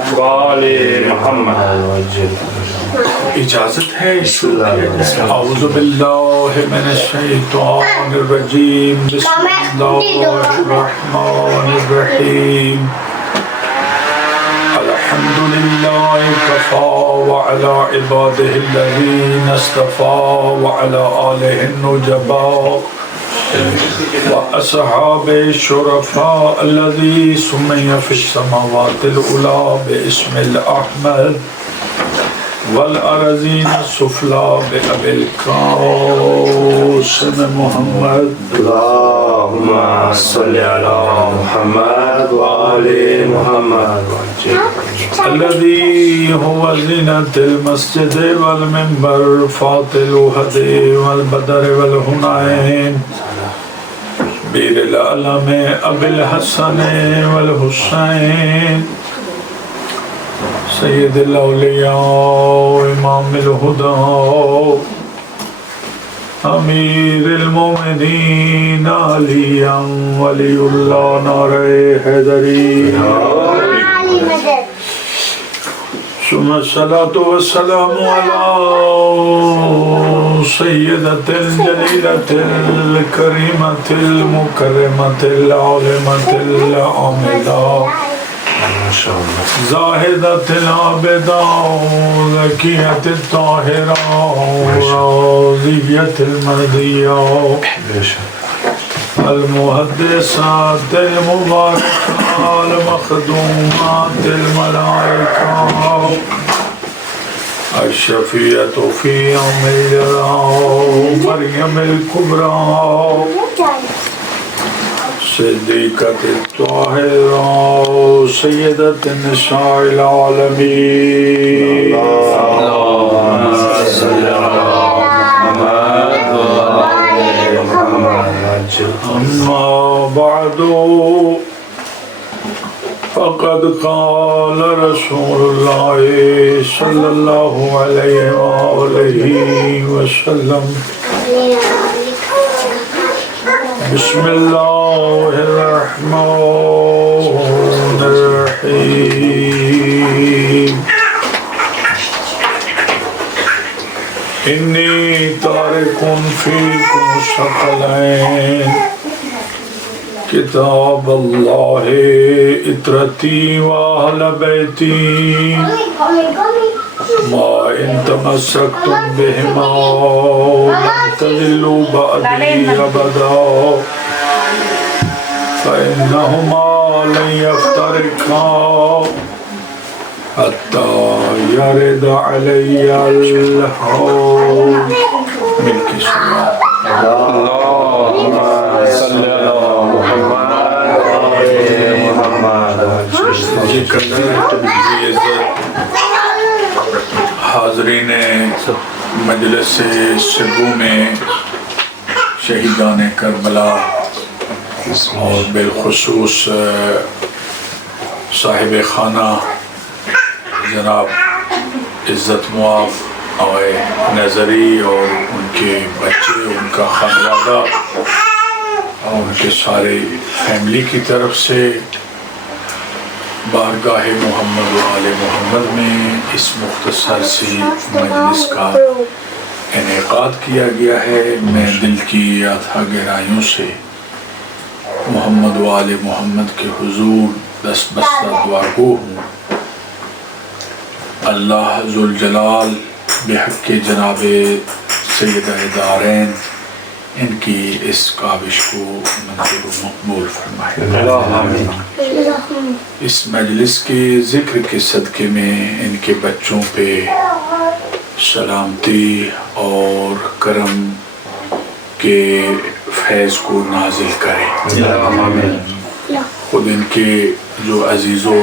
محمد وآل محمد. اجازت ہے اعوذ باللہ من الشیطان الرجیم بسم اللہ الرحمن الرحیم الحمد للہ کفا وعلی عبادہ الذین اصطفى وعلی آلہ النجباء وأصحاب الشرفاء الذي سمي في السماوات العلى باسم الأحمد والأرضين السفلى بأبي القاسم محمد. اللهم صل على محمد وآل محمد الذي هو زينة المسجد والمنبر فاطر الهدي والبدر والهنين بير العالم أبي الحسن والحسين سيد الأولياء إمام الهدى أمير المؤمنين عليا ولي الله ناري حيدري ثم الصلاة والسلام على سيدة الجليلة الكريمة المكرمة العالمة العاملة زاهدة العابدة ذكية الطاهرة راضية المرضية المحدثات المباركة المخدومات الملائكة الشفيعة في يوم الجزاء مريم الكبرى صديقة الطاهرة سيدة النساء العالمين. اللهم صل على محمد وآل محمد. أما بعد فقد قال رسول الله صلى الله عليه وآله وسلم بسم الله الرحمن الرحيم إني تارك فيكم ثقلين كتاب الله إترتي وأهل بيتي ما إن تمسكتم بهما لن تضلوا بعدي أبدا فإنهما لن يفترقا حتى يرد علي الحوض. ملك السلام. اللهم صل على محمد وآل محمد. حاضرین مجلس سبو میں شہیدان کربلا اور بالخصوص صاحب خانہ جناب عزت معاف اور نظری اور ان کے بچے ان کا خانوادہ اور ان کے سارے فیملی کی طرف سے بارگاہ محمد و آل محمد میں اس مختصر سی مجلس کا انعقاد کیا گیا ہے. میں دل کی اتھا گہرائیوں سے محمد و آل محمد کے حضور دست بستہ دعا گو ہوں. اللہ ذوالجلال بحق جناب سیدہ دارین ان کی اس کاوش کو منظور و مقبول فرمائے. اس مجلس کے ذکر کے صدقے میں ان کے بچوں پہ سلامتی اور کرم کے فیض کو نازل کرے. خود ان کے جو عزیز و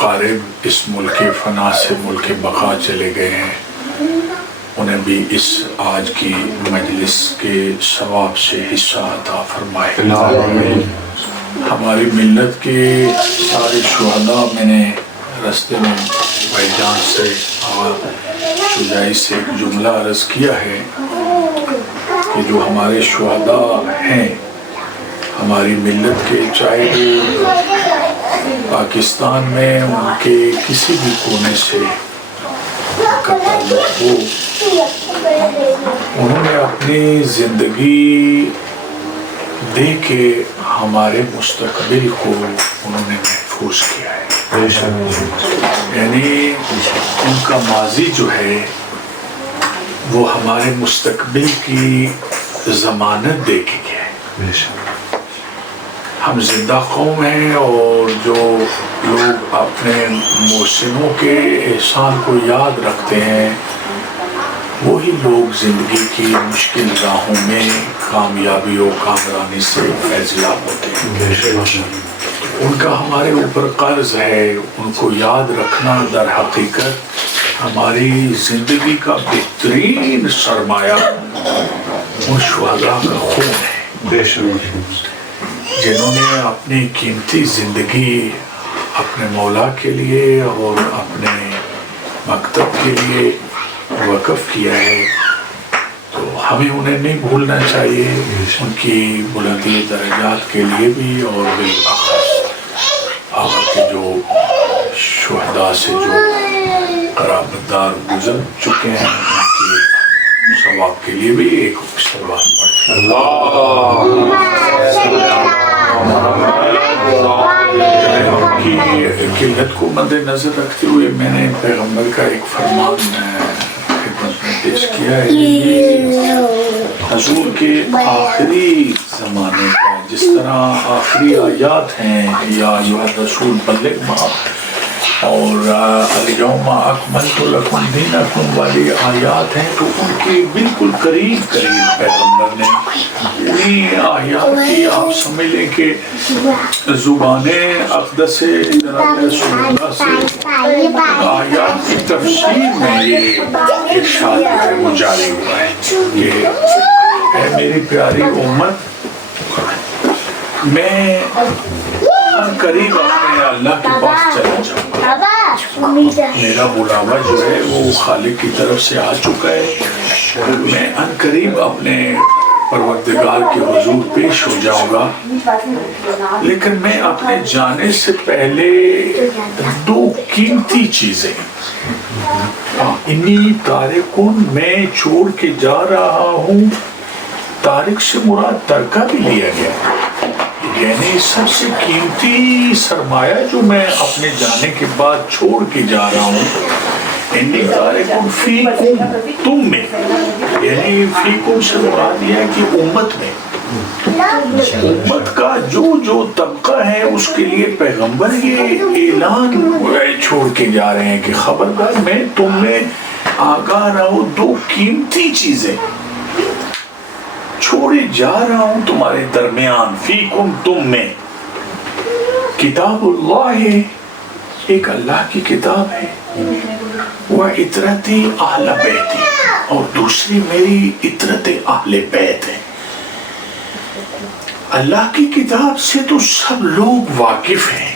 قارب اس ملک فنا سے ملک بقا چلے گئے ہیں انہیں بھی اس آج کی مجلس کے ثواب سے حصہ عطا فرمائے. ہماری ملت کے سارے شہداء میں نے رستے میں بھائی جان سے اور شجاعی سے ایک جملہ عرض کیا ہے کہ جو ہمارے شہداء ہیں ہماری ملت کے، چاہے وہ پاکستان میں ان کے کسی بھی کونے سے ان کا تعلق ہو، انہوں نے اپنی زندگی دے کے ہمارے مستقبل کو انہوں نے محفوظ کیا ہے. یعنی ان کا ماضی جو ہے وہ ہمارے مستقبل کی ضمانت دے کے گیا ہے. ہم زندہ قوم ہیں اور جو لوگ اپنے محسنوں کے احسان کو یاد رکھتے ہیں وہی لوگ زندگی کی مشکل راہوں میں کامیابی و کامرانی سے فیض یاب ہوتے ہیں. ان کا ہمارے اوپر قرض ہے، ان کو یاد رکھنا در حقیقت ہماری زندگی کا بہترین سرمایہ ان شہداء کا خون ہے جنہوں نے اپنی قیمتی زندگی اپنے مولا کے لیے اور اپنے مکتب کے لیے وقف کیا ہے. تو ہمیں انہیں نہیں بھولنا چاہیے، ان کی بلندی درجات کے لیے بھی، اور بالآخر آقا کے جو شہداء سے جو قرابت دار گزر چکے ہیں ان کے ثواب کے لیے بھی ایک صلوات پڑھتے ہیں. ان کی قلت کو مد نظر رکھتے ہوئے میں نے پیغمبر کا ایک فرمان خدمت میں پیش کیا ہے. حضور کے آخری زمانے کا جس طرح آخری آیات ہیں، یا ایھا الرسول بلغ ما، اور الیوم اکملت لکم دینکم والی آیات ہیں، تو ان کے بالکل قریب پیغمبر نے انہیں آیات کی آپ سمجھ لیں کہ زبان اقدس جناب رسول اللہ سے آیات کی تفسیر میں یہ ارشاد ہے وہ جاری ہوا ہے کہ اے میری پیاری امت، میں قریب اپنے اللہ کے پاس چلا جاؤں گا. میرا بلاوا جو ہے وہ خالق کی طرف سے آ چکا ہے. میں ان قریب اپنے پروردگار کے حضور پیش ہو جاؤں گا، لیکن میں اپنے جانے سے پہلے دو قیمتی چیزیں انی تارکن، میں چھوڑ کے جا رہا ہوں. تارک سے مراد ترکہ بھی لیا گیا، یعنی سب سے قیمتی سرمایہ جو میں اپنے جانے کے بعد چھوڑ کے جا رہا ہوں، انی تارکن فیکم، تم میں، یعنی فیکم سے مراد یہ ہے کہ امت میں، امت کا جو طبقہ ہے اس کے لیے پیغمبر یہ اعلان چھوڑ کے جا رہے ہیں کہ خبردار میں تم میں آگاہ رہو، دو قیمتی چیزیں چھوڑے جا رہا ہوں تمہارے درمیان. فیکم، تم میں، کتاب اللہ ہے، ایک اللہ کی کتاب ہے، وَعِطْرَتِ اہل بیتی، اور دوسری میری عطرت اہل بیت ہے. اللہ کی کتاب سے تو سب لوگ واقف ہیں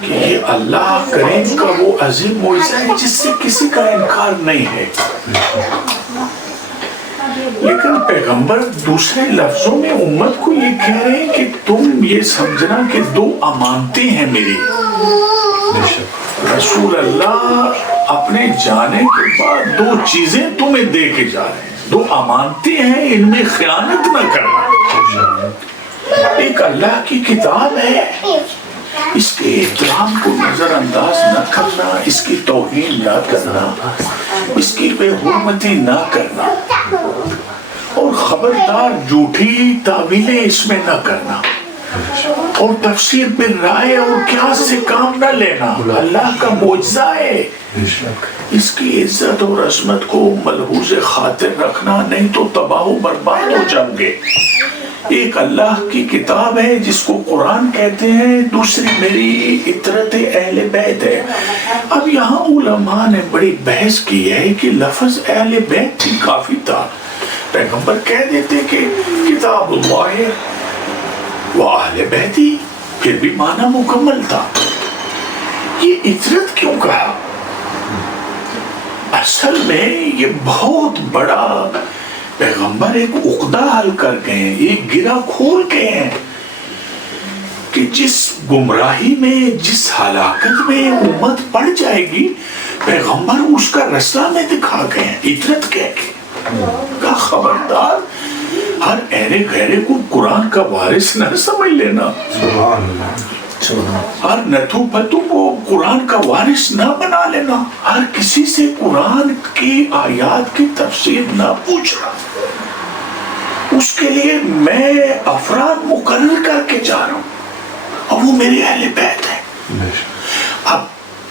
کہ یہ اللہ کریم کا وہ عظیم معجزہ ہے جس سے کسی کا انکار نہیں ہے. لیکن پیغمبر دوسرے لفظوں میں امت کو یہ کہہ رہے ہیں کہ تم یہ سمجھنا کہ دو امانتیں ہیں میری. رسول اللہ اپنے جانے کے بعد دو چیزیں تمہیں دے کے جا رہے ہیں، دو امانتیں ہیں، ان میں خیانت نہ کرنا. ایک اللہ کی کتاب ہے، اس کے احترام کو نظر انداز نہ کرنا، اس کی توہین نہ کرنا، اس کی بے حرمتی نہ کرنا، اور خبردار جھوٹی تعویلیں اس میں نہ کرنا، اور تفسیر بالرائے اور قیاس سے کام نہ لینا. اللہ کا معجزہ ہے، اس کی عزت اور عظمت کو ملحوظ خاطر رکھنا، نہیں تو تباہ و برباد ہو جاؤ گے. ایک اللہ کی کتاب ہے جس کو قرآن کہتے ہیں، دوسری میری عطرت اہل بیت ہے. اب یہاں علماء نے بڑی بحث کی ہے کہ لفظ اہل بیت ہی کافی تھا. پیغمبر کہہ دیتے کہ کتاب اللہ ہے وہ اہل بیت ہی، پھر بھی معنی مکمل تھا. یہ عطرت کیوں کہا؟ اصل میں یہ بہت بڑا پیغمبر ایک عقدہ حل کر گئے ہیں، ایک گرہ کھول گئے ہیں کہ جس گمراہی میں جس ہلاکت میں امت پڑ جائے گی، پیغمبر اس کا رستہ میں دکھا گئے، عطرت کہہ کے کا خبردار ہر ایرے غیرے کو قرآن کا وارث نہ سمجھ لینا، ہر نتھو پتو کو قرآن کا وارث نہ بنا لینا، ہر کسی سے قرآن کی آیات کی تفسیر نہ پوچھنا۔ اس کے لیے میں افراد مقرر کر کے جا رہا ہوں اور وہ میرے اہل بیت ہیں۔ اب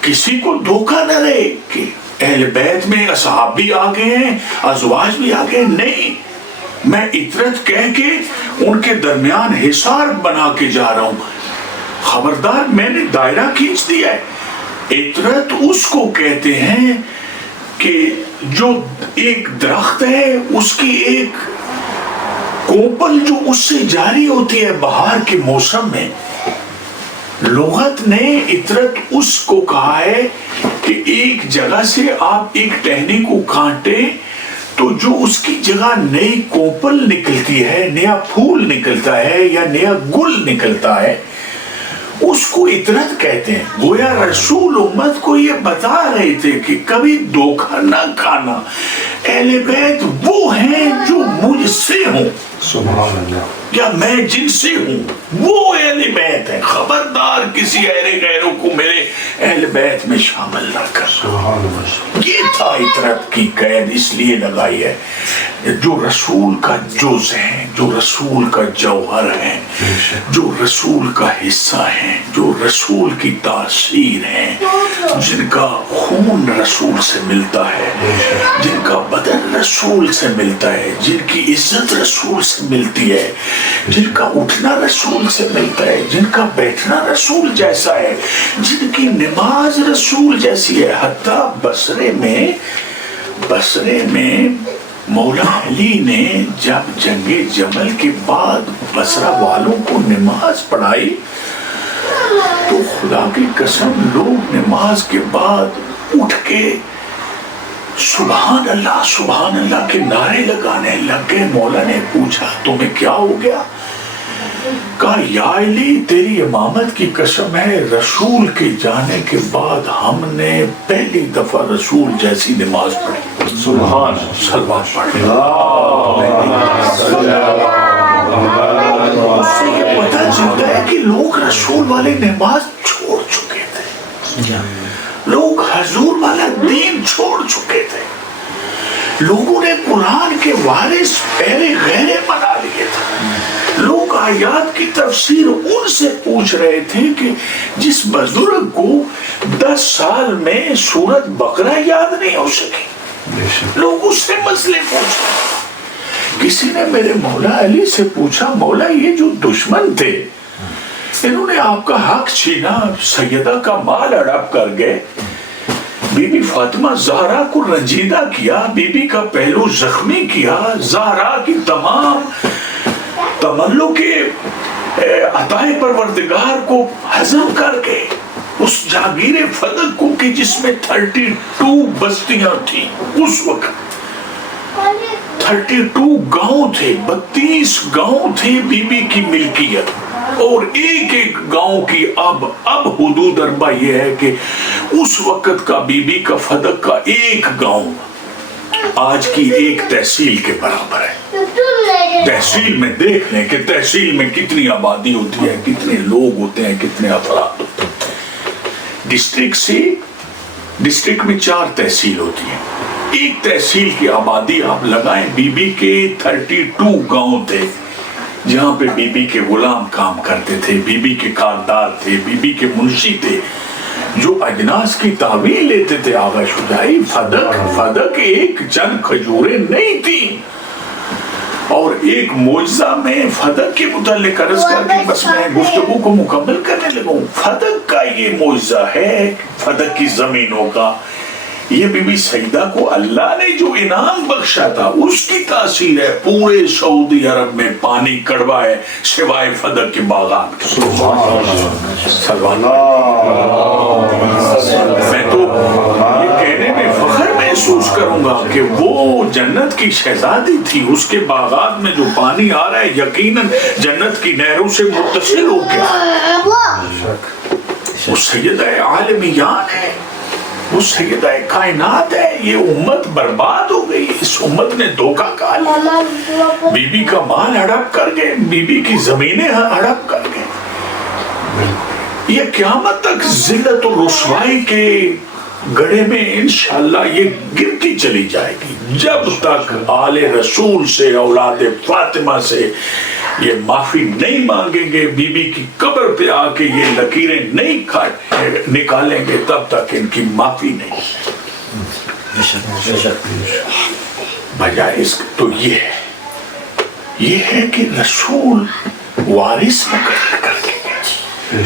کسی کو دھوکہ نہ رہے کہ اہل بیت میں اصحاب بھی آ گئے ہیں، ازواج بھی آ گئے، نہیں، میں عطرت کہہ کے ان کے درمیان حصار بنا کے جا رہا ہوں۔ خبردار، میں نے دائرہ کھینچ دیا ہے۔ عطرت اس کو کہتے ہیں کہ جو ایک درخت ہے اس کی ایک کوپل جو اس سے جاری ہوتی ہے بہار کے موسم میں، لغت نے عطرت اس کو کہا ہے کہ ایک جگہ سے آپ ایک ٹہنی کو کاٹے تو جو اس کی جگہ نئی کوپل نکلتی ہے، نیا پھول نکلتا ہے یا نیا گل نکلتا ہے، اس کو عطرت کہتے ہیں۔ گویا رسول امت کو یہ بتا رہے تھے کہ کبھی دھوکہ نہ کھانا، اہل بیت وہ ہیں جو مجھ سے ہوں، سبحان اللہ، یا میں جن سے ہوں وہ اہل بیت ہے۔ خبردار کسی اہل غیروں کو میرے اہل بیت میں شامل نہ کر۔ سبحان اللہ، یہ تھا عطرت کی قید اس لیے لگائی ہے، جو رسول کا جز ہیں، جو رسول کا جوہر ہیں، جو رسول کا حصہ ہیں، جو رسول کی تاثیر ہیں، جن کا خون رسول سے ملتا ہے، جن کا بدن رسول سے ملتا ہے، جن کی عزت رسول سے ملتی ہے، جن کا اٹھنا رسول سے ملتا ہے، جن کا بیٹھنا رسول جیسا ہے، جن کی نماز رسول جیسی ہے۔ حتیٰ بصرے میں مولا علی نے جب جنگ جمل کے بعد بصرہ والوں کو نماز پڑھائی تو خدا کی قسم لوگ نماز کے بعد اٹھ کے سبحان اللہ کے نعرے لگانے لگ گئے۔ مولا نے پوچھا تمہیں کیا ہو گیا؟ کہا یا علی تیری امامت کی قسم ہے، رسول کے جانے کے بعد ہم نے پہلی دفعہ رسول جیسی نماز پڑھی۔ سبحان صلوات پڑھی۔ اس سے یہ پتہ چلتا ہے کہ لوگ رسول والے نماز چھوڑ چکے تھے، لوگ حضور والا دین چھوڑ چکے تھے، لوگوں نے قرآن کے وارث پہلے غیرے بنا لیے تھے۔ لوگ آیات کی تفسیر ان سے پوچھ رہے تھے کہ جس بزرگ کو 10 سال میں سورت بقرہ یاد نہیں ہو سکی، لوگ اس سے مسئلے پوچھ رہے۔ کسی نے میرے مولا علی سے پوچھا مولا یہ جو دشمن تھے انہوں نے آپ کا حق چھینا، سیدہ کا مال ہڑپ کر گئے، بی بی فاطمہ زہرا کو رنجیدہ کیا، بی بی کا پہلو زخمی کیا، زہرا کی تمام تملوں کے عطائے پروردگار کو ہضم کر کے اس جاگیر فدق کو کہ جس میں 32 بستیاں تھیں، اس وقت 32 گاؤں تھے، 32 گاؤں تھے بی بی کی ملکیت، اور ایک ایک گاؤں کی اب حدود اربع یہ ہے کہ اس وقت کا بی بی کا فدق کا ایک گاؤں آج کی ایک تحصیل کے برابر ہے۔ تحصیل میں دیکھ لیں کہ تحصیل میں کتنی آبادی ہوتی ہے، کتنے لوگ ہوتے ہیں، کتنے افراد ہوتے ہیں۔ ڈسٹرکٹ میں 4 تحصیل ہوتی ہیں، ایک تحصیل کی آبادی آپ لگائیں، بی بی کے 32 گاؤں تھے جہاں پہ بی بی کے غلام کام کرتے تھے، بی بی کے کاردار تھے، بی بی کے منشی تھے، جو اجناس کی تحویل لیتے تھے۔ آغا شجاعی فدق ایک چند کھجوریں نہیں تھی، اور ایک معجزہ میں فدق کے متعلق عرض کر کے بس میں گفتگو کو مکمل کرنے لگا ہوں۔ فدق کا یہ معجزہ ہے، فدق کی زمینوں کا، یہ بی بی سیدہ کو اللہ نے جو انعام بخشا تھا اس کی تاثیر ہے۔ پورے سعودی عرب میں پانی کڑوا ہے سوائے فدق کے باغات کے۔ میں تو یہ کہنے میں فخر محسوس کروں گا کہ وہ جنت کی شہزادی تھی، اس کے باغات میں جو پانی آ رہا ہے یقیناً جنت کی نہروں سے متصل ہو گیا۔ وہ سیدہ عالمیان ہے، وہ سیدہ کائنات ہے. یہ امت برباد ہو گئی. اس امت نے دھوکہ کھا لیا. بی بی کا مال ہڑپ کر گئے، بی بی کی زمینیں ہڑپ کر گئے. یہ قیامت تک ذلت و رسوائی کے گڑھے میں انشاءاللہ یہ گرتی چلی جائے گی. جب تک آل رسول سے، اولاد فاطمہ سے یہ معافی نہیں مانگیں گے، بی بی کی قبر پہ آ کے یہ لکیریں نہیں نکالیں گے، تب تک ان کی معافی نہیں. بجائے اس تو یہ ہے کہ رسول وارث مقرر کر کے گئے.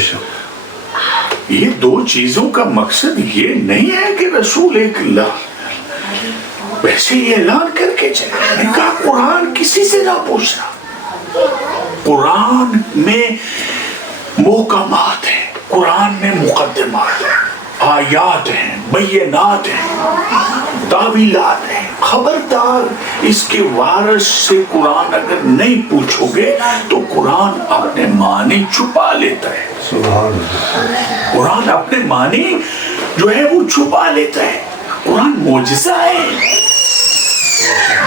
یہ دو چیزوں کا مقصد یہ نہیں ہے کہ رسول ایک ویسے یہ اعلان کر کے چلے. میں کہا قرآن کسی سے نہ پوچھنا. قرآن میں محکمات ہیں، قرآن میں مقدمات ہیں، آیات ہیں، بینات ہیں، تعویلات ہیں. خبردار اس کے وارث سے قرآن اگر نہیں پوچھو گے تو قرآن اپنے معنی چھپا لیتا ہے. قرآن اپنے معنی جو ہے وہ چھپا لیتا ہے. قرآن معجزہ ہے.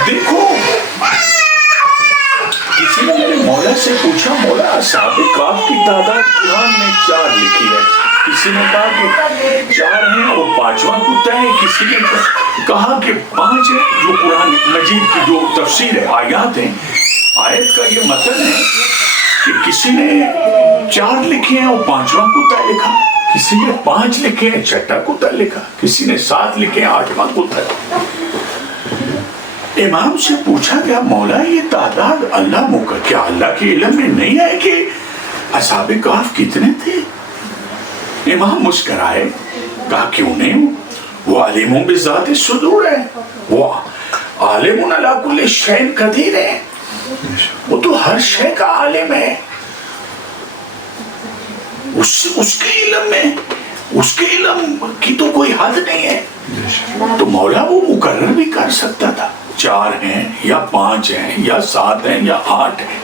دیکھو کسی نے مولا سے پوچھا، مولا اصحاب کہف کی تعداد قرآن نے 4 لکھی ہے. کسی نے کہا کہ 4 ہیں اور 5واں کتا ہے. کسی نے کہا کہ 5 ہے. جو قرآن مجید کی جو تفسیر ہے، آیات ہیں، آیت کا یہ مطلب ہے کہ کسی نے 4 لکھے ہیں اور 5واں کتا لکھا. کسی نے 5 لکھے ہیں، 6واں کتا لکھا. کسی نے 7 لکھے ہیں، 8واں کتا. امام سے پوچھا گیا مولا یہ تعداد اللہ کیا اللہ کے علم میں نہیں ہے کہ اصحاب کہف کتنے تھے؟ امام مسکرائے، کہا کیوں نہیں، وہ عالم بذات الصدور ہے، وہ عالم علی کل شیء قدیر ہے، وہ تو ہر شے کا عالم ہے. اس کے علم میں، اس کے علم کی تو کوئی حد نہیں ہے. تو مولا وہ مقرر بھی کر سکتا تھا 4 ہیں یا 5 ہیں یا 7 ہیں یا 8 ہیں.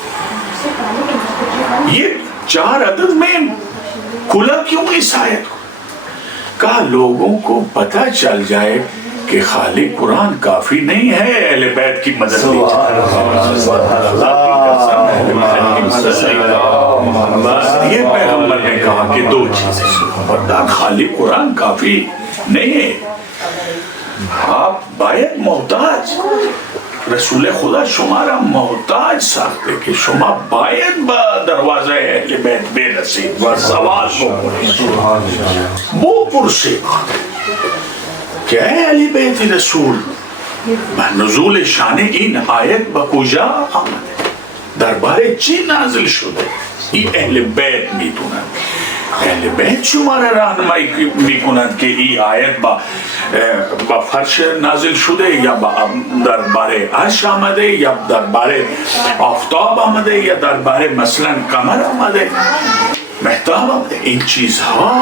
یہ 4 عدد میں کھلا کیوں اس آیت کو؟ کہا لوگوں کو پتہ چل جائے کہ خالی قرآن کافی نہیں ہے، اہل بیت کی مدد لی جائے. یہ پیغمبر نے کہا کہ 2 چیزیں، خبردار خالی قرآن کافی نہیں ہے. آپ باید محتاج، رسول خدا شمارا محتاج ساخته که شما باید با دروازه اهل بیت برسید و سوال بپرسید که ای اهل بیت رسول با نزول شان این آیت با کجا آمده، درباره چی نازل شده؟ این اهل بیت میدونند. اہل بیت شمارا راہنمائی میکنند کہ این آیت با فرش نازل شده یا درباره عرش آمده یا درباره آفتاب آمده یا درباره مثلا قمر آمده، مهتاب آمده. این چیزها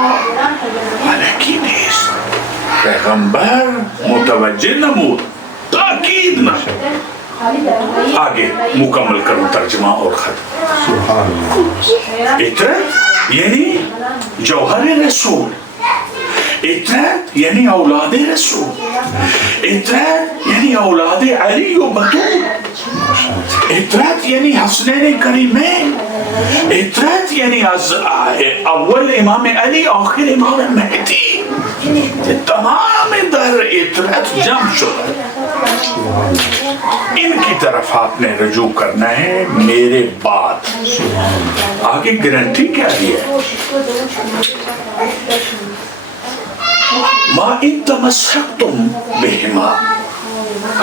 الکی نیست. پیغمبر متوجه نمود، تاکید نمود. آگے مکمل کروں ترجمہ اور ختم. اطرت یعنی جوہر رسول، اطرت یعنی اولاد رسول، اطرت یعنی اولاد علی و بطول، اطرت یعنی حسنین کریمین، اطرت یعنی از اول امام علی آخر امام مہدی، تمام در اطرت جمع شد. ان کی طرف آپ نے رجوع کرنا ہے میرے بعد. آگے گارنٹی کیا ہے؟ ما ان تمسکتم بہما،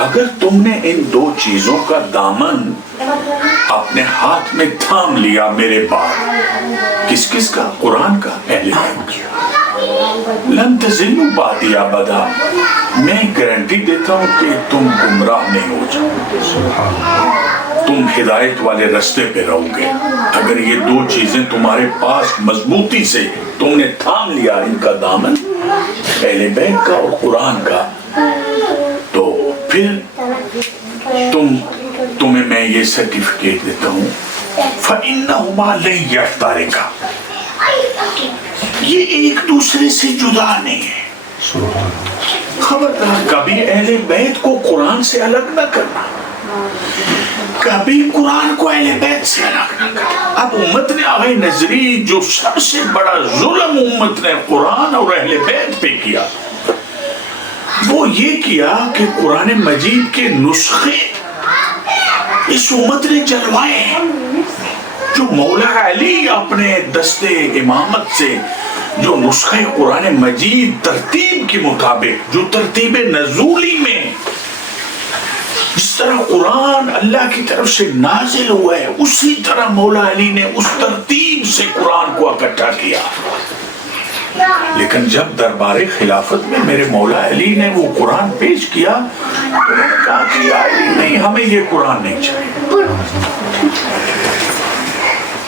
اگر تم نے ان 2 چیزوں کا دامن اپنے ہاتھ میں تھام لیا میرے بعد. کس کس کا؟ قرآن کا، اہل بیت کا. لن تضلوا بعدی ابدا، میں گارنٹی دیتا ہوں کہ تم گمراہ نہیں ہو جاؤ، تم ہدایت والے رستے پہ رہو گے. اگر یہ 2 چیزیں تمہارے پاس مضبوطی سے تم نے تھام لیا، ان کا دامن اہل بیت کا اور قرآن کا، تو پھر تمہیں میں یہ سرٹیفکیٹ دیتا ہوں، فَإِنَّهُمَا لَن يَفْتَرِقَا، یہ ایک دوسرے سے جدا نہیں ہے. خبردار کبھی اہل بیت کو قرآن سے الگ نہ کرنا, کبھی قرآن کو اہل بیت سے الگ نہ کرنا. اب امت نے آغا نظری جو سب سے بڑا ظلم امت نے قرآن اور اہل بیت پہ کیا, وہ یہ کیا کہ قرآن مجید کے نسخے اس امت نے جلوائے ہیں. جو مولا علی اپنے دستے امامت سے جو نسخہ قرآن مجید ترتیب کے مطابق, جو ترتیب نزولی میں جس طرح قرآن اللہ کی طرف سے نازل ہوا ہے, اسی طرح مولا علی نے اس ترتیب سے قرآن کو اکٹھا کیا. لیکن جب دربار خلافت میں میرے مولا علی نے وہ قرآن پیش کیا تو انہوں نے کہا کہ یا علی نہیں, ہمیں یہ قرآن نہیں چاہیے.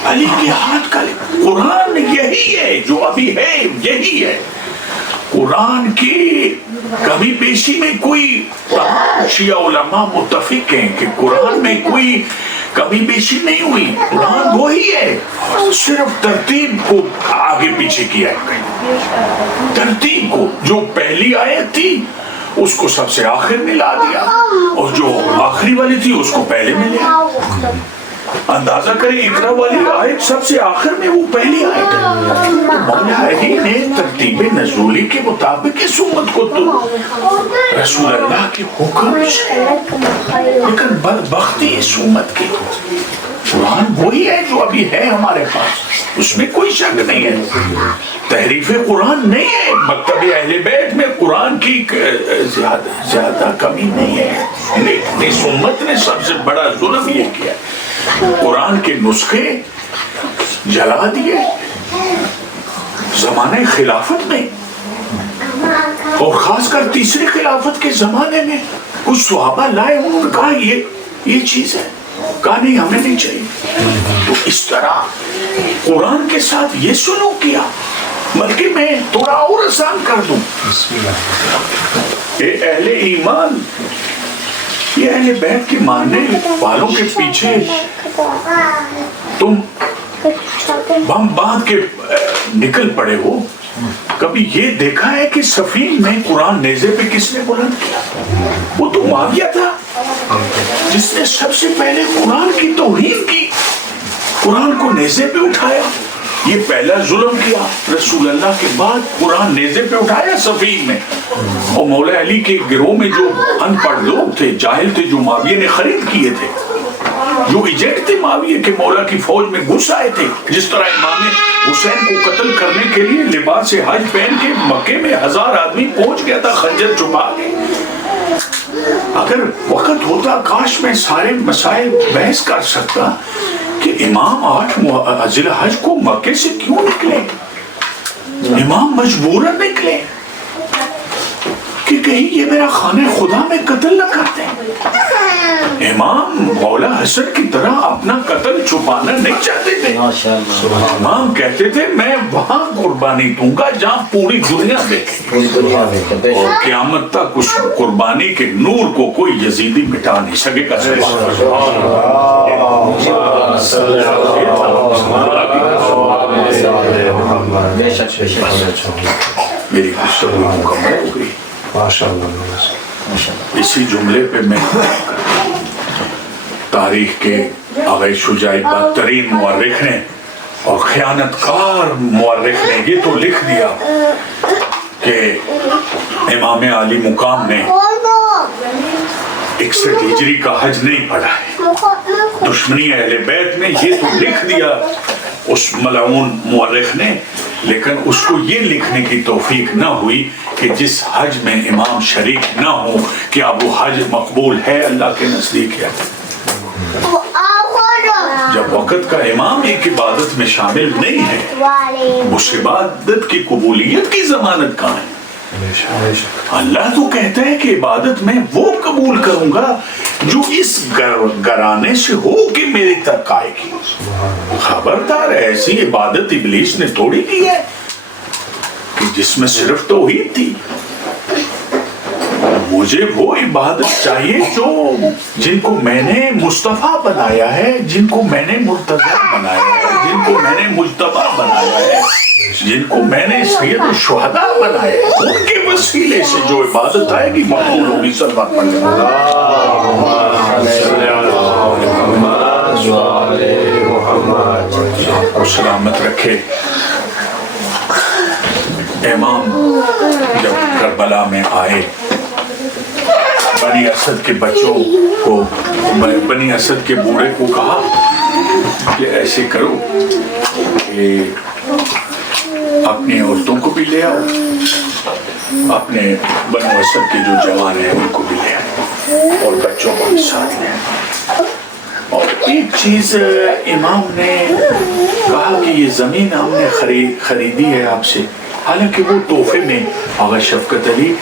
علی کے ہاتھ کا قرآن یہی ہے جو ابھی ہے, یہی ہے. قرآن کی کمی بیشی میں کوئی, شیعہ علماء متفق ہیں کہ قرآن میں کوئی کمی بیشی نہیں ہوئی, قرآن وہی ہے, صرف ترتیب کو آگے پیچھے کیا ہے. ترتیب کو, جو پہلی آیت تھی اس کو سب سے آخر میں لا دیا, اور جو آخری والی تھی اس کو پہلے میں لیا. اندازہ کریں اقرا والی آیت سب سے آخر میں, وہ پہلی آیت ہے. مولا علی نے ترتیب نزولی کے مطابق اس امت کو تو رسول اللہ کے حکم سے, لیکن بدبختی اس امت کی, قرآن وہی ہے جو ابھی ہے ہمارے پاس, اس میں کوئی شک نہیں ہے. تحریف قرآن نہیں ہے, مکتب اہل بیت میں قرآن کی زیادہ کمی نہیں ہے. لیکن اس امت نے سب سے بڑا ظلم یہ کیا, قرآن کے نسخے جلا دیے زمانے خلافت میں, اور خاص کر تیسری خلافت کے زمانے میں. کچھ صحابہ لائے, انہوں نے کہا یہ چیز ہے, کہا نہیں ہمیں نہیں چاہیے. تو اس طرح قرآن کے ساتھ یہ سلوک کیا. بلکہ میں تھوڑا اور آسان کر دوں, اے اہل ایمان, یہ اہل بیت کی ماننے والوں کے پیچھے تم بم باندھ کے نکل پڑے ہو. کبھی یہ دیکھا ہے کہ سفین میں قرآن نیزے پہ کس نے بلند کیا؟ وہ تو معاویہ تھا جس نے سب سے پہلے قرآن کی توہین کی, قرآن کو نیزے پہ اٹھایا. یہ پہلا ظلم کیا. رسول اللہ کے بعد قرآن نیزے پہ اٹھایا سفین میں, اور مولا علی کے گروہ میں جو ان پڑھ لوگ تھے, جاہل تھے, جو معاویہ نے خرید کیے تھے, جو ایجنٹ تھے معاویہ کے مولا کی فوج میں گھس آئے تھے. جس طرح امام حسین کو قتل کرنے کے لیے لباس حج پہن کے مکے میں 1000 آدمی پہنچ گیا تھا خنجر چھپا کے. اگر وقت ہوتا کاش میں سارے مسائل بحث کر سکتا کہ امام 8 ذی الحج کو مکے سے کیوں نکلے. امام مجبوراً نکلے کہ کہیں یہ میرا خانہ خدا میں قتل نہ کرتے. امام مولا حسن کی طرح اپنا قتل چھپانا نہیں چاہتے تھے. امام کہتے تھے میں وہاں قربانی دوں گا جہاں پوری دنیا دیکھے, اور قیامت تک اس قربانی کے نور کو کوئی یزیدی مٹا نہیں سکے گا. میری گفتگو مکمل ہو گئی. اسی جملے پہ میں تاریخ کے آغاز شجاعی بدترین مورخ نے اور خیانت کار مورخ نے یہ تو لکھ دیا کہ امام علی مقام نے 61 ہجری کا حج نہیں پڑھا ہے. دشمنی اہل بیت نے یہ تو لکھ دیا اس ملعون مورخ نے, لیکن اس کو یہ لکھنے کی توفیق نہ ہوئی کہ جس حج میں امام شریک نہ ہو کیا وہ حج مقبول ہے اللہ کے نزدیک ہے. جب وقت کا امام ایک عبادت میں شامل نہیں ہے, اس عبادت کی قبولیت کی ضمانت کہاں ہے؟ اللہ تو کہتا ہے کہ عبادت میں وہ قبول کروں گا جو اس گرانے سے ہو کہ میرے تک آئے گی. خبردار ایسی عبادت ابلیس نے توڑی کی ہے کہ جس میں صرف توحید تھی. مجھے وہ عبادت چاہیے جو جن کو میں نے مصطفیٰ بنایا ہے, جن کو میں نے مرتضی بنایا ہے, جن کو میں نے مجتبی بنایا ہے. جن کو میں نے سید الشہداء بنائے ان کے وسیلے سے جو عبادت آئے گی مقبول ہوگی. سلمان پڑھنے اور سلامت رکھے. امام جب کربلا میں آئے بنی اسد کے بچوں کو، بنی اسد کے بوڑھے کو کہا کہ ایسے کرو کہ اپنی عورتوں کو بھی لے آؤ، اپنے بنو اسد کے جو جوان ہیں ان کو بھی لے آؤ اور بچوں کو بھی ساتھ لے آؤ. اور ایک چیز امام نے کہا کہ یہ زمین ہم نے خریدی ہے آپ سے، حالانکہ وہ تحفے میں آغا شفقت علی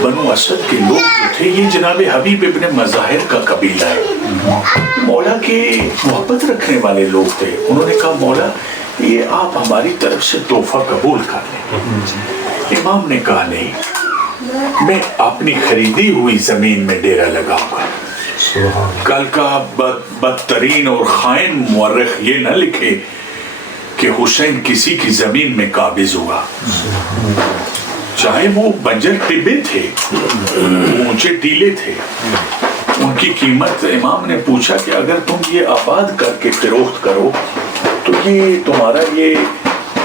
بنو اسد کے لوگ جو تھے یہ جناب حبیب ابن مظاہر کا قبیلہ ہے، مولا کے محبت رکھنے والے لوگ تھے. انہوں نے کہا مولا یہ آپ ہماری طرف سے تحفہ قبول کر لیں. امام نے کہا نہیں، میں اپنی خریدی ہوئی زمین میں ڈیرا لگاؤں گا. کل کا بدترین اور خائن مورخ یہ نہ لکھے کہ حسین کسی کی زمین میں قابض ہوا، چاہے وہ بنجر ٹبے تھے، اونچے ٹیلے تھے، ان کی قیمت امام نے پوچھا کہ اگر تم یہ آباد کر کے فروخت کرو تو یہ تمہارا یہ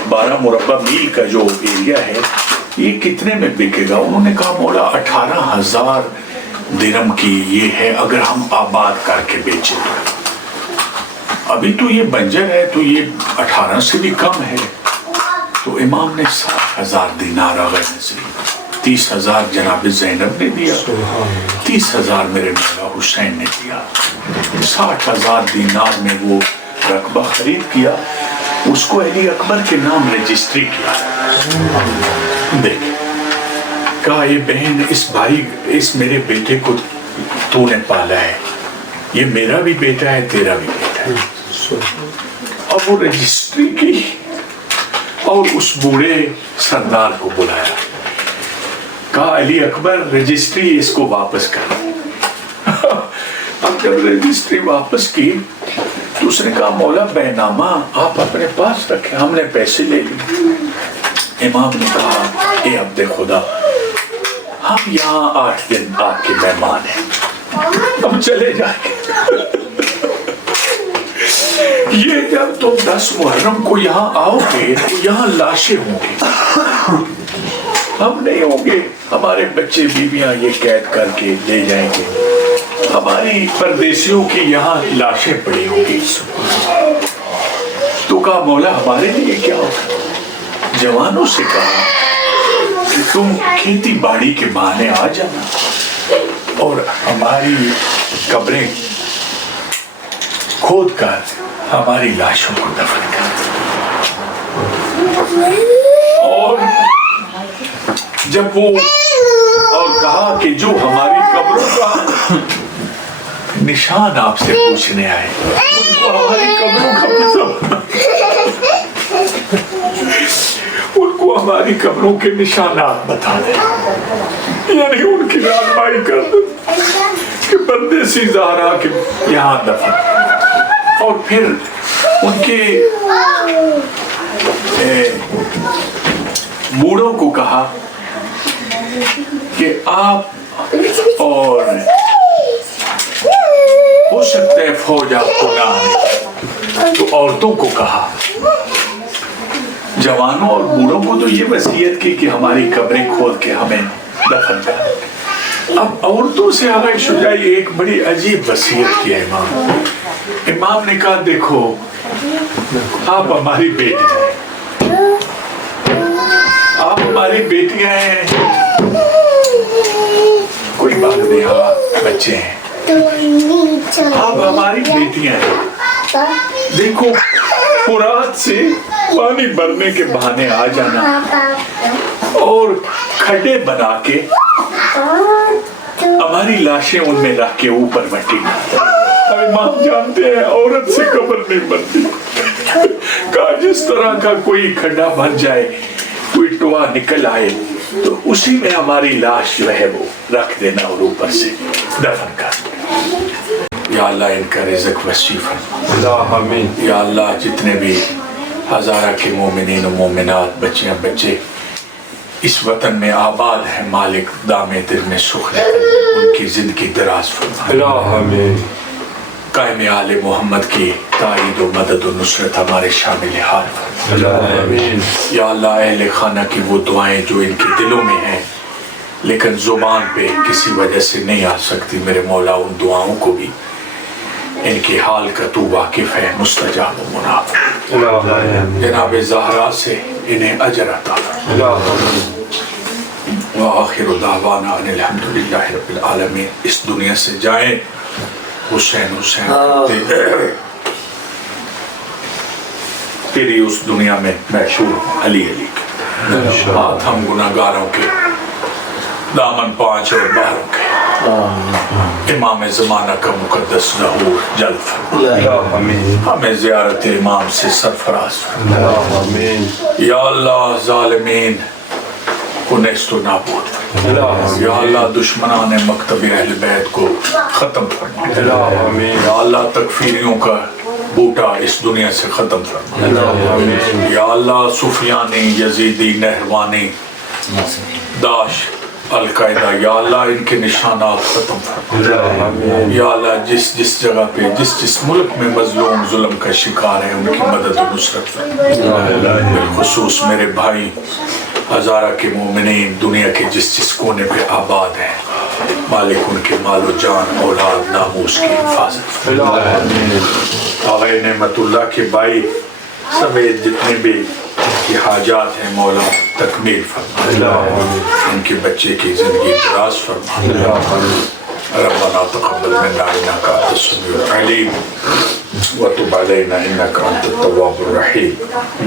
12 مربع میل کا جو ایریا ہے یہ کتنے میں بکے گا؟ انہوں نے کہا مولا 18,000 درہم کی یہ ہے اگر ہم آباد کر کے بیچیں. ابھی تو یہ بنجر ہے تو یہ 18 سے بھی کم ہے. تو امام نے 60,000 دینار آغا نصری، 30,000 جناب زینب نے دیا، 30,000 میرے مولا حسین نے دیا. 60,000 دینار میں وہ رقبہ خرید کیا، اس کو علی اکبر کے نام رجسٹری کیا. دیکھ کہا یہ بہن اس بھائی اس میرے بیٹے کو تو نے پالا ہے، یہ میرا بھی بیٹا ہے تیرا بھی بیٹا ہے. اب وہ رجسٹری کی اور اس بوڑھے سردار کو بلایا، کہا علی اکبر رجسٹری اس کو واپس کر. اب جب رجسٹری واپس کی تو اس نے کہا مولا بینامہ آپ اپنے پاس رکھیں، ہم نے پیسے لے لیے. امام نے کہا اے عبد خدا ہم یہاں 8 دن آپ کے مہمان ہیں، ہم چلے جائیں. یہ جب تم 10 محرم کو یہاں آؤ گے تو یہاں لاشیں ہوں گی، ہم نہیں ہوں گے، ہمارے بچے بیویاں یہ قید کر کے لے جائیں گے، ہماری پردیسیوں کی یہاں لاشیں پڑی ہوں گی. تو کہا مولا ہمارے لیے کیا ہوگا؟ جوانوں سے کہا کہ تم کھیتی باڑی کے بہانے آ جانا اور ہماری قبریں کھود کر ہماری لاشوں کو دفن کر. اور جب وہ اور کہا کہ جو ہماری قبروں کا نشان آپ سے پوچھنے آئے ان کو ہماری قبروں کا مطلب ان کو ہماری قبروں کے نشانات بتا دیں، یعنی ان کی رہنمائی کر دیں کہ پردیسی زہرا کے یہاں دفن. اور پھر ان کے بوڑھوں کو کہا کہ آپ اور ہو سکتا ہے فوج آپ کو نہ آنے. تو عورتوں کو کہا، جوانوں اور بوڑھوں کو تو یہ وصیت کی کہ ہماری قبریں کھود کے ہمیں دفن کر. اب عورتوں سے آغا شجاعی ایک بڑی عجیب وصیت کی امام. امام نے کہا دیکھو آپ ہماری بیٹی ہیں، آپ ہماری بیٹیاں ہیں، کوئی بات نہیں، آپ بچے ہیں، آپ ہماری بیٹیاں ہیں. دیکھو فرات سے پانی بھرنے کے بہانے آ جانا اور کھڈے بنا کے ہماری لاشیں ان میں رکھ کے اوپر مٹی. امام جانتے ہیں عورت سے قبر نہیں بنتی. کہا جس طرح کا کوئی کھڈا بن جائے، کوئی ٹوا نکل آئے تو اسی میں ہماری لاش جو ہے وہ رکھ دینا اور اوپر سے دفن کر. یا اللہ ان کا رزق وسیع فرما. یا اللہ جتنے بھی ہزارہ کے مومنین و مومنات بچیاں بچے اس وطن میں آباد ہیں، مالک دامِ دل میں سخن ان کی زندگی دراز فرما، قائم آل محمد کی تائید و مدد و نصرت ہمارے شامل حال فرما۔ یا اللہ اہل خانہ کی وہ دعائیں جو ان کے دلوں میں ہیں لیکن زبان پہ کسی وجہ سے نہیں آ سکتی، میرے مولا ان دعاؤں کو بھی ان کے حال کا تو واقف ہے، مستجاب و منافع، جناب زہرا سے انہیں اجر عطا فرما۔ وآخر دعوانا ان الحمدللہ رب العالمین۔ اس دنیا سے جائیں حسین حسین کرتے، تیری اس دنیا میں محشور علی علی کے ہاتھ ہم گناہگاروں کے، دامن پانچ اور باہروں کے، امام زمانہ کا مقدس ظہور جلد فرما، ہمیں زیارت امام سے سرفراز فرما۔ یا اللہ ظالمین کو نیست و نابود فرما، یا اللہ دشمنان مکتب اہل بیت کو ختم فرما، یا اللہ تکفیریوں کا بوٹا اس دنیا سے ختم فرما، یا اللہ سفیانی یزیدی نہروانی داعش القاعدہ، یا اللہ ان کے نشانات ختم فرما، یا اللہ جس جگہ پہ جس ملک میں مظلوم ظلم کا شکار ہے ان کی مدد و نصرت فرما، بالخصوص میرے بھائی ہزارہ کے مومنین دنیا کے جس کونے پہ آباد ہیں، مالک ان کے مال و جان اولاد ناموس کی حفاظت فرما، آغا نعمت اللہ کے بھائی سمیت جتنے بھی کی حاجات ہیں مولا تکمیل فرما، ان کے بچے کی زندگی دراز فرما، ربنا تقبل منا انک انت السمیع العلیم وتب علینا انک انت التواب الرحیم۔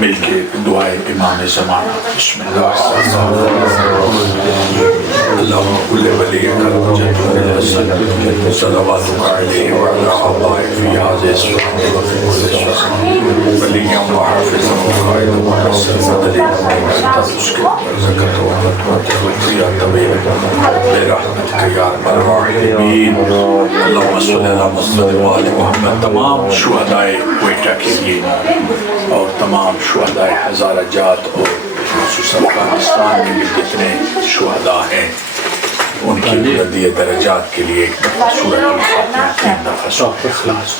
مل کے دعائے امام زمانہ، بسم اللہ اللہم کل ولیک المجد صلواتک علیہ وعلی آبائہ فی هذه السنة وفی كل سنة ولیا وحافظا وقائدا ونصرا ودلیلا انت تسکن ورزقت وتوکل یا طویل برحمتک یا ارحم الراحمین۔ اللہم صلی علی محمد وآل محمد۔ تمام شہدائے کوئٹہ کے لیے اور تمام شہدائے ہزارہ جات اور خصوصاً افغانستان میں بھی جتنے شہداء ہیں ان کی بلندی درجات کے لیے ایک دفعہ سورۃ الفاتحہ 3 دفعہ سورۃ اخلاص